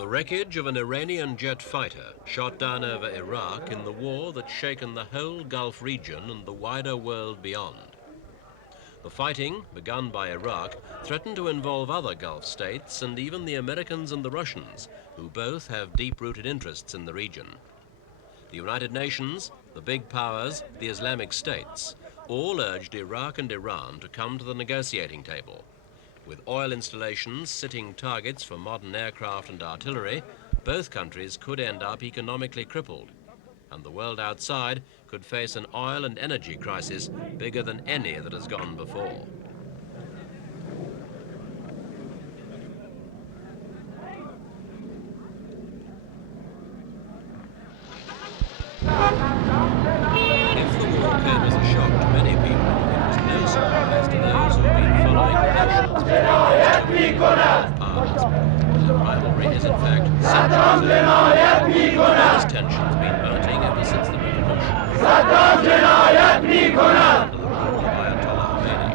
The wreckage of an Iranian jet fighter shot down over Iraq in the war that's shaken the whole Gulf region and the wider world beyond. The fighting, begun by Iraq, threatened to involve other Gulf states and even the Americans and the Russians, who both have deep-rooted interests in the region. The United Nations, the big powers, the Islamic states, all urged Iraq and Iran to come to the negotiating table. With oil installations sitting targets for modern aircraft and artillery, both countries could end up economically crippled, and the world outside could face an oil and energy crisis bigger than any that has gone before. If the war came as a shock to many people, it was no surprise to those who have been following relations between these two powers. The rivalry is in fact centuries old. These tensions been mounting ever since the revolution. Under the rule of Ayatollah Khomeini.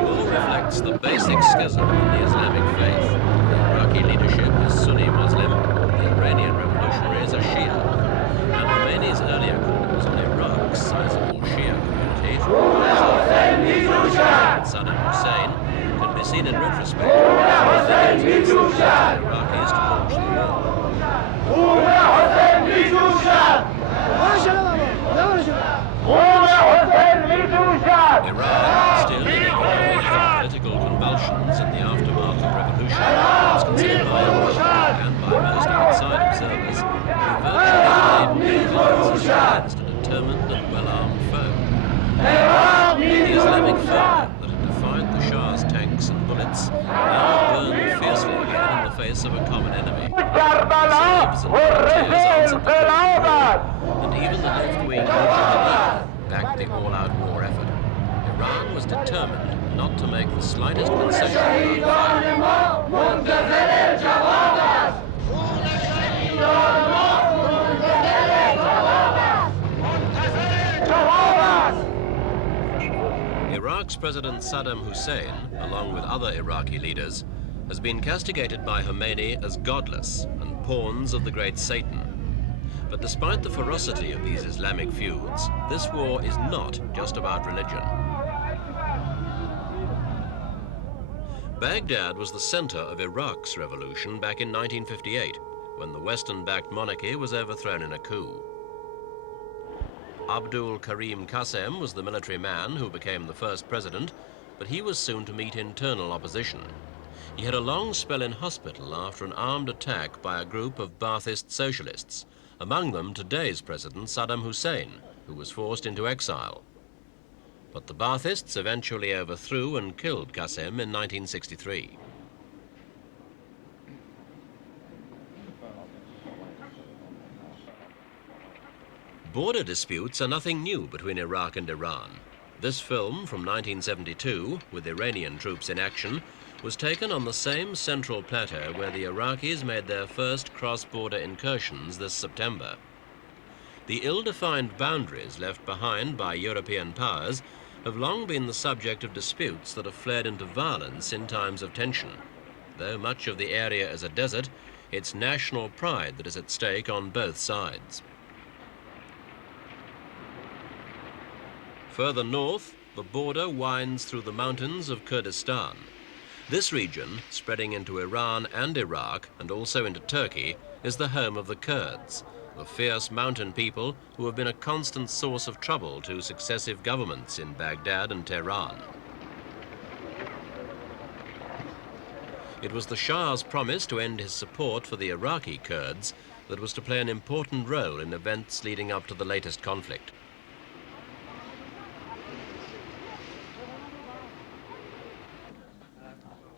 All reflects the basic schism in the Islamic faith. The Iraqi leadership is Sunni Muslim, the Iranian revolutionaries are Shia, and Khomeini's earlier calls on Iraq's sizable Shia community to Saddam Hussein can be seen in retrospect as the Iraqis to launch the war. Iran, still in economic and political convulsions in the aftermath of the revolution, is considered by Iraq and by most outside observers to be virtually against a determined and well-armed foe. The Islamic fire that had defied the Shah's tanks and bullets now burned fiercely again in the face of a common enemy. Slaves and frontiers answered the call, and even the left-wing Mujahideen backed the all-out war effort. Iran was determined not to make the slightest concession about Iraq's President Saddam Hussein, along with other Iraqi leaders, has been castigated by Khomeini as godless and pawns of the great Satan. But despite the ferocity of these Islamic feuds, this war is not just about religion. Baghdad was the center of Iraq's revolution back in 1958, when the Western-backed monarchy was overthrown in a coup. Abdul Karim Qasem was the military man who became the first president, but he was soon to meet internal opposition. He had a long spell in hospital after an armed attack by a group of Ba'athist socialists, among them today's president Saddam Hussein, who was forced into exile. But the Ba'athists eventually overthrew and killed Qasem in 1963. Border disputes are nothing new between Iraq and Iran. This film from 1972, with Iranian troops in action, was taken on the same central plateau where the Iraqis made their first cross-border incursions this September. The ill-defined boundaries left behind by European powers have long been the subject of disputes that have flared into violence in times of tension. Though much of the area is a desert, it's national pride that is at stake on both sides. Further north, the border winds through the mountains of Kurdistan. This region, spreading into Iran and Iraq, and also into Turkey, is the home of the Kurds, the fierce mountain people who have been a constant source of trouble to successive governments in Baghdad and Tehran. It was the Shah's promise to end his support for the Iraqi Kurds that was to play an important role in events leading up to the latest conflict.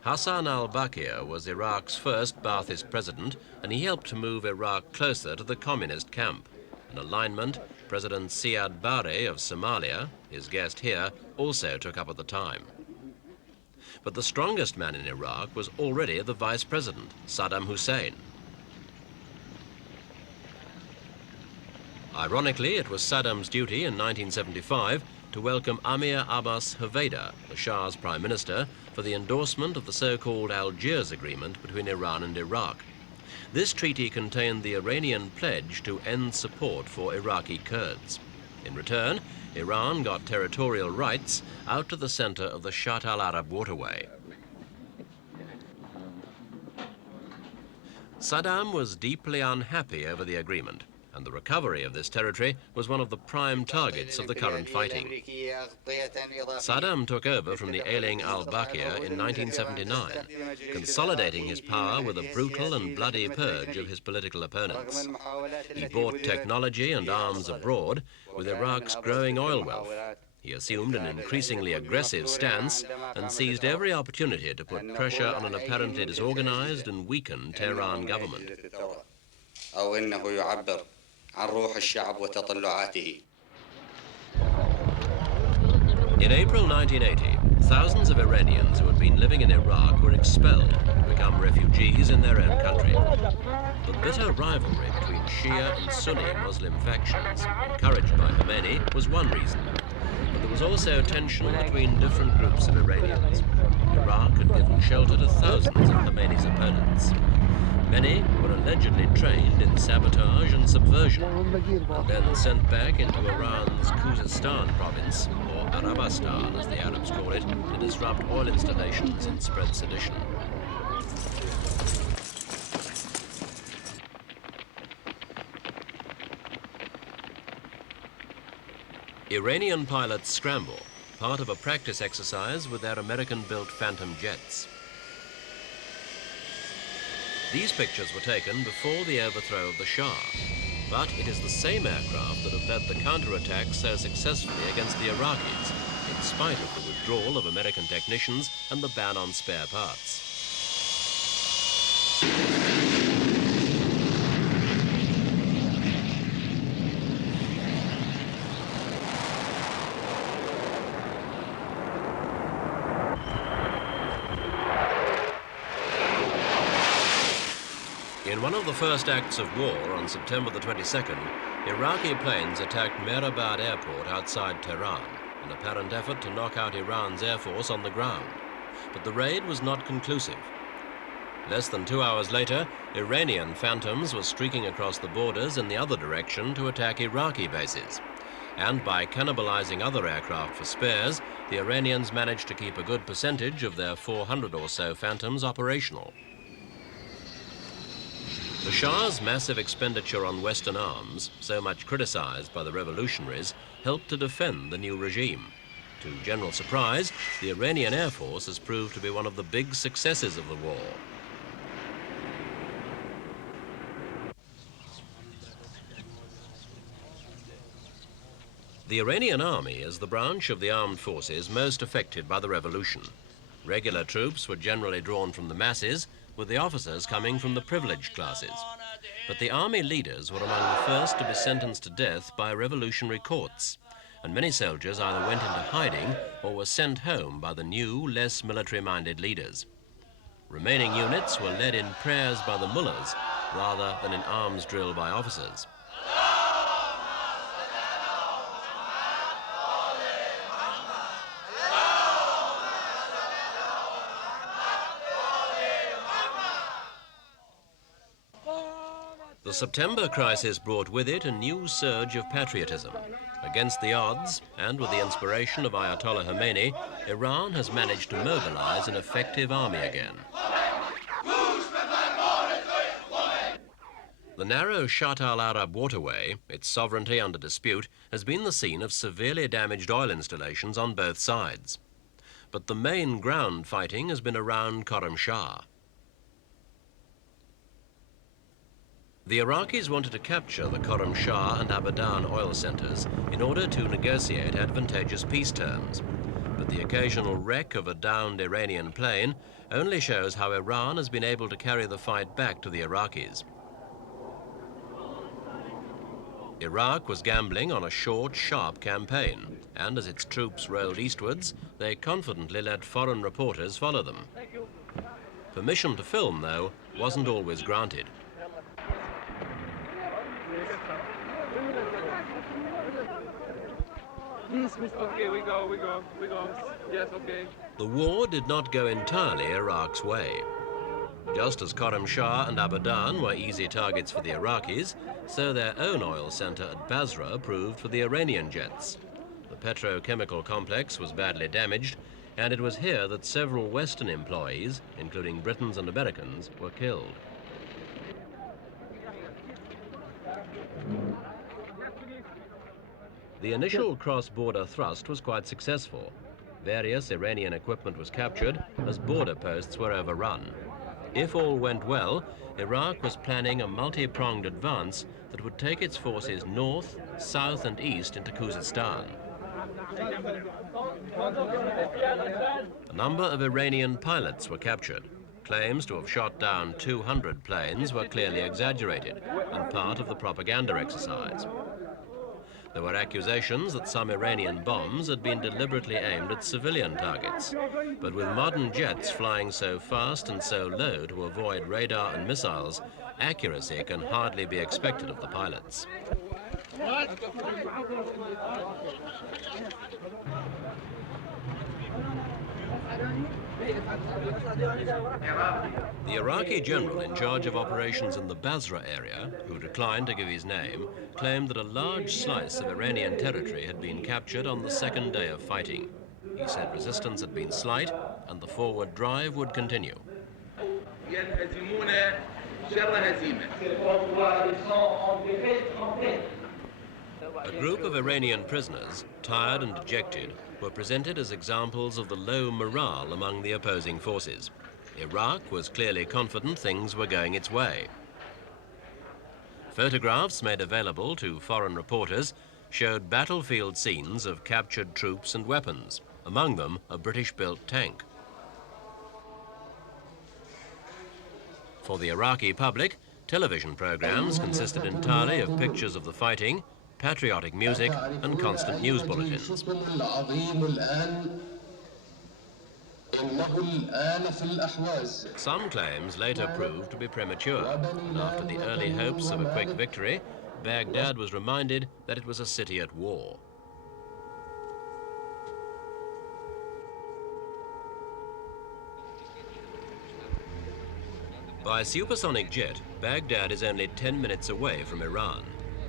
Hassan al-BAKR was Iraq's first Ba'athist president, and he helped to move Iraq closer to the communist camp. An alignment President Siad Barre of Somalia, his guest here, also took up at the time. But the strongest man in Iraq was already the vice president, Saddam Hussein. Ironically, it was Saddam's duty in 1975 to welcome Amir Abbas Hoveyda, the Shah's Prime Minister, for the endorsement of the so-called Algiers Agreement between Iran and Iraq. This treaty contained the Iranian pledge to end support for Iraqi Kurds. In return, Iran got territorial rights out to the center of the Shatt al-Arab waterway. Saddam was deeply unhappy over the agreement, and the recovery of this territory was one of the prime targets of the current fighting. Saddam took over from the ailing AL-BAKR in 1979, consolidating his power with a brutal and bloody purge of his political opponents. He bought technology and arms abroad with Iraq's growing oil wealth. He assumed an increasingly aggressive stance and seized every opportunity to put pressure on an apparently disorganized and weakened Tehran government. In April 1980, thousands of Iranians who had been living in Iraq were expelled to become refugees in their own country. The bitter rivalry between Shia and Sunni Muslim factions, encouraged by Khomeini, was one reason. But there was also tension between different groups of Iranians. Iraq had given shelter to thousands of Khomeini's opponents. Many were allegedly trained in sabotage and subversion, and then sent back into Iran's Khuzestan province, or Arabistan as the Arabs call it, to disrupt oil installations and spread sedition. Iranian pilots scramble, part of a practice exercise with their American-built Phantom jets. These pictures were taken before the overthrow of the Shah, but it is the same aircraft that have led the counterattack so successfully against the Iraqis, in spite of the withdrawal of American technicians and the ban on spare parts. In one of the first acts of war on September the 22nd, Iraqi planes attacked Mehrabad airport outside Tehran, an apparent effort to knock out Iran's air force on the ground. But the raid was not conclusive. Less than 2 hours later, Iranian Phantoms were streaking across the borders in the other direction to attack Iraqi bases. And by cannibalizing other aircraft for spares, the Iranians managed to keep a good percentage of their 400 or so Phantoms operational. The Shah's massive expenditure on Western arms, so much criticized by the revolutionaries, helped to defend the new regime. To general surprise, the Iranian Air Force has proved to be one of the big successes of the war. The Iranian army is the branch of the armed forces most affected by the revolution. Regular troops were generally drawn from the masses, with the officers coming from the privileged classes. But the army leaders were among the first to be sentenced to death by revolutionary courts, and many soldiers either went into hiding or were sent home by the new, less military-minded leaders. Remaining units were led in prayers by the mullahs rather than in arms drill by officers. The September crisis brought with it a new surge of patriotism. Against the odds, and with the inspiration of Ayatollah Khomeini, Iran has managed to mobilize an effective army again. The narrow Shatt al-Arab waterway, its sovereignty under dispute, has been the scene of severely damaged oil installations on both sides. But the main ground fighting has been around Shah. The Iraqis wanted to capture the Shah and Abadan oil centers in order to negotiate advantageous peace terms. But the occasional wreck of a downed Iranian plane only shows how Iran has been able to carry the fight back to the Iraqis. Iraq was gambling on a short, sharp campaign, and as its troops rolled eastwards, they confidently let foreign reporters follow them. Permission to film, though, wasn't always granted. Okay, we go. Yes, okay. The war did not go entirely Iraq's way. Just as Shah and Abadan were easy targets for the Iraqis, so their own oil center at Basra proved for the Iranian jets. The petrochemical complex was badly damaged, and it was here that several Western employees, including Britons and Americans, were killed. The initial cross-border thrust was quite successful. Various Iranian equipment was captured as border posts were overrun. If all went well, Iraq was planning a multi-pronged advance that would take its forces north, south and east into Khuzestan. A number of Iranian pilots were captured. Claims to have shot down 200 planes were clearly exaggerated and part of the propaganda exercise. There were accusations that some Iranian bombs had been deliberately aimed at civilian targets. But with modern jets flying so fast and so low to avoid radar and missiles, accuracy can hardly be expected of the pilots. The Iraqi general in charge of operations in the Basra area, who declined to give his name, claimed that a large slice of Iranian territory had been captured on the second day of fighting. He said resistance had been slight and the forward drive would continue. A group of Iranian prisoners, tired and dejected, were presented as examples of the low morale among the opposing forces. Iraq was clearly confident things were going its way. Photographs made available to foreign reporters showed battlefield scenes of captured troops and weapons, among them a British-built tank. For the Iraqi public, television programs consisted entirely of pictures of the fighting, patriotic music and constant news bulletins. Some claims later proved to be premature, and after the early hopes of a quick victory, Baghdad was reminded that it was a city at war. By supersonic jet, Baghdad is only 10 minutes away from Iran.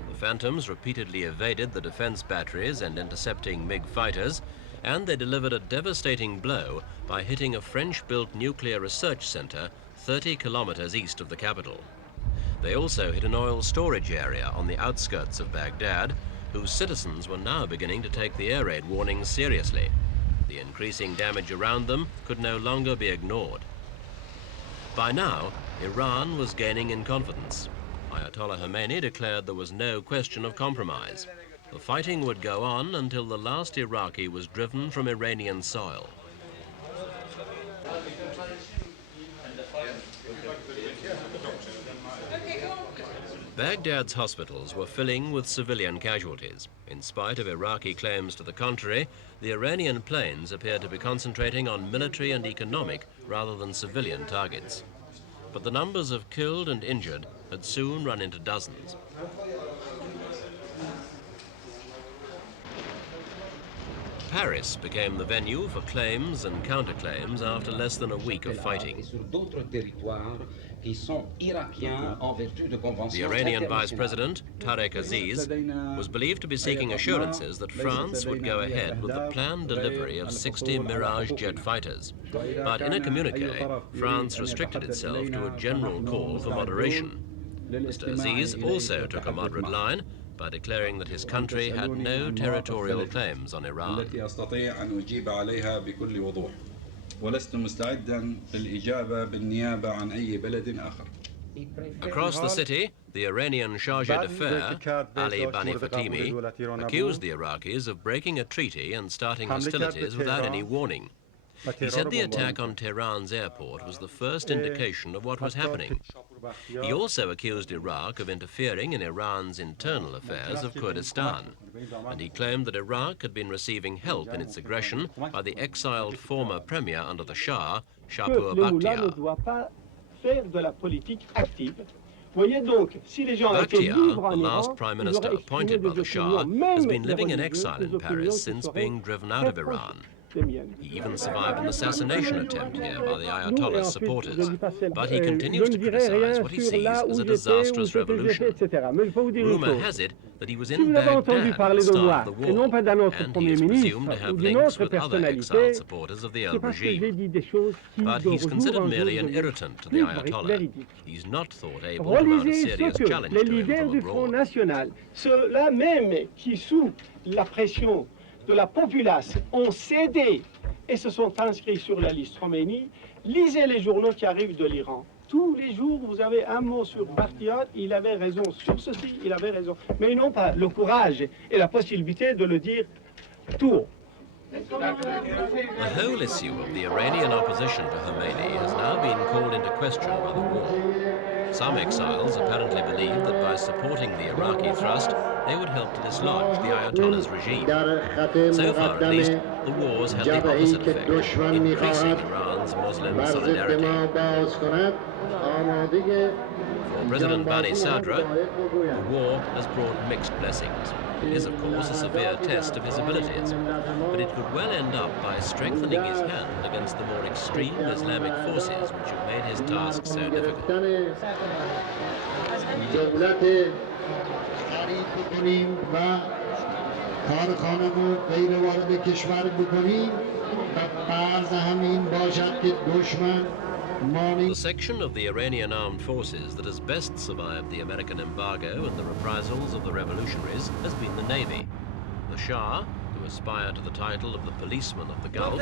The Phantoms repeatedly evaded the defense batteries and intercepting MiG fighters, and they delivered a devastating blow by hitting a French-built nuclear research center 30 kilometers east of the capital. They also hit an oil storage area on the outskirts of Baghdad, whose citizens were now beginning to take the air raid warnings seriously. The increasing damage around them could no longer be ignored. By now, Iran was gaining in confidence. Ayatollah Khomeini declared there was no question of compromise. The fighting would go on until the last Iraqi was driven from Iranian soil. Baghdad's hospitals were filling with civilian casualties. In spite of Iraqi claims to the contrary, the Iranian planes appeared to be concentrating on military and economic rather than civilian targets. But the numbers of killed and injured had soon run into dozens. Paris became the venue for claims and counterclaims after less than a week of fighting. The Iranian Vice President, Tariq Aziz, was believed to be seeking assurances that France would go ahead with the planned delivery of 60 Mirage jet fighters. But in a communique, France restricted itself to a general call for moderation. Mr. Aziz also took a moderate line by declaring that his country had no territorial claims on Iran. Across the city, the Iranian charge d'affaires, Ali Bani Fatimi, accused the Iraqis of breaking a treaty and starting hostilities without any warning. He said the attack on Tehran's airport was the first indication of what was happening. He also accused Iraq of interfering in Iran's internal affairs of Kurdistan, and he claimed that Iraq had been receiving help in its aggression by the exiled former premier under the Shah, Shah. Bakhtiar, the last prime minister appointed by the Shah, has been living in exile in Paris since being driven out of Iran. He even survived an assassination attempt here by the Ayatollah's supporters, but he continues to criticize what he sees as a disastrous revolution. Rumor has it that he was in Baghdad at the start of the war, and he is presumed to have links with other exiled supporters of the old regime. But he's considered merely an irritant to the Ayatollah. He's not thought able to mount a serious challenge to him from abroad. Ceux-là même qui, sous la pression de la populace, ont cédé et se sont inscrits sur la liste Khomeini, lisez les journaux qui arrivent de l'Iran. Tous les jours, vous avez un mot sur Bakhtiar, il avait raison sur ceci, il avait raison. Mais ils n'ont pas le courage et la possibilité de le dire tout haut. The whole issue of the Iranian opposition to Khomeini has now been called into question by the war. Some exiles apparently believe that by supporting the Iraqi thrust, they would help to dislodge the Ayatollah's regime. So far, at least, the wars had the opposite effect, increasing Iran's Muslim solidarity. For President Bani Sadr, the war has brought mixed blessings. It is, of course, a severe test of his abilities, but it could well end up by strengthening his hand against the more extreme Islamic forces which have made his task so difficult. The section of the Iranian armed forces that has best survived the American embargo and the reprisals of the revolutionaries has been the Navy. The Shah, who aspired to the title of the policeman of the Gulf,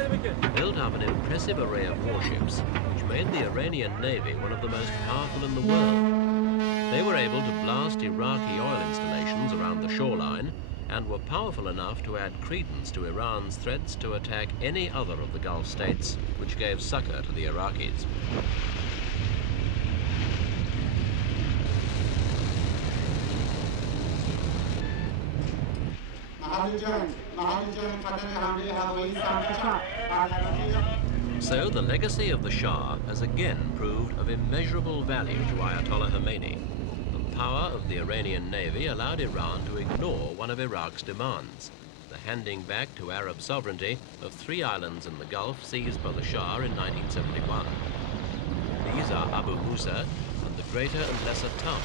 built up an impressive array of warships, which made the Iranian Navy one of the most powerful in the world. They were able to blast Iraqi oil installations around the shoreline and were powerful enough to add credence to Iran's threats to attack any other of the Gulf states, which gave succor to the Iraqis. So the legacy of the Shah has again proved of immeasurable value to Ayatollah Khomeini. The power of the Iranian Navy allowed Iran to ignore one of Iraq's demands, the handing back to Arab sovereignty of 3 islands in the Gulf seized by the Shah in 1971. These are Abu Musa and the Greater and Lesser Tama,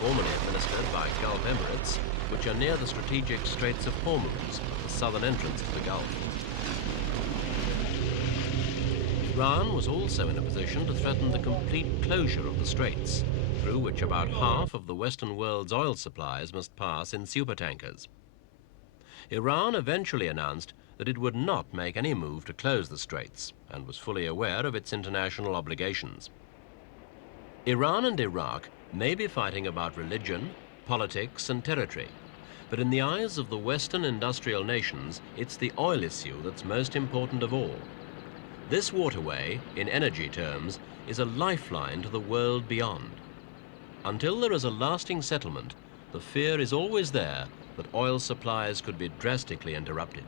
formerly administered by Gulf Emirates, which are near the strategic Straits of Hormuz, the southern entrance to the Gulf. Iran was also in a position to threaten the complete closure of the straits, through which about half of the Western world's oil supplies must pass in supertankers. Iran eventually announced that it would not make any move to close the straits and was fully aware of its international obligations. Iran and Iraq may be fighting about religion, politics and territory, but in the eyes of the Western industrial nations, it's the oil issue that's most important of all. This waterway, in energy terms, is a lifeline to the world beyond. Until there is a lasting settlement, the fear is always there that oil supplies could be drastically interrupted.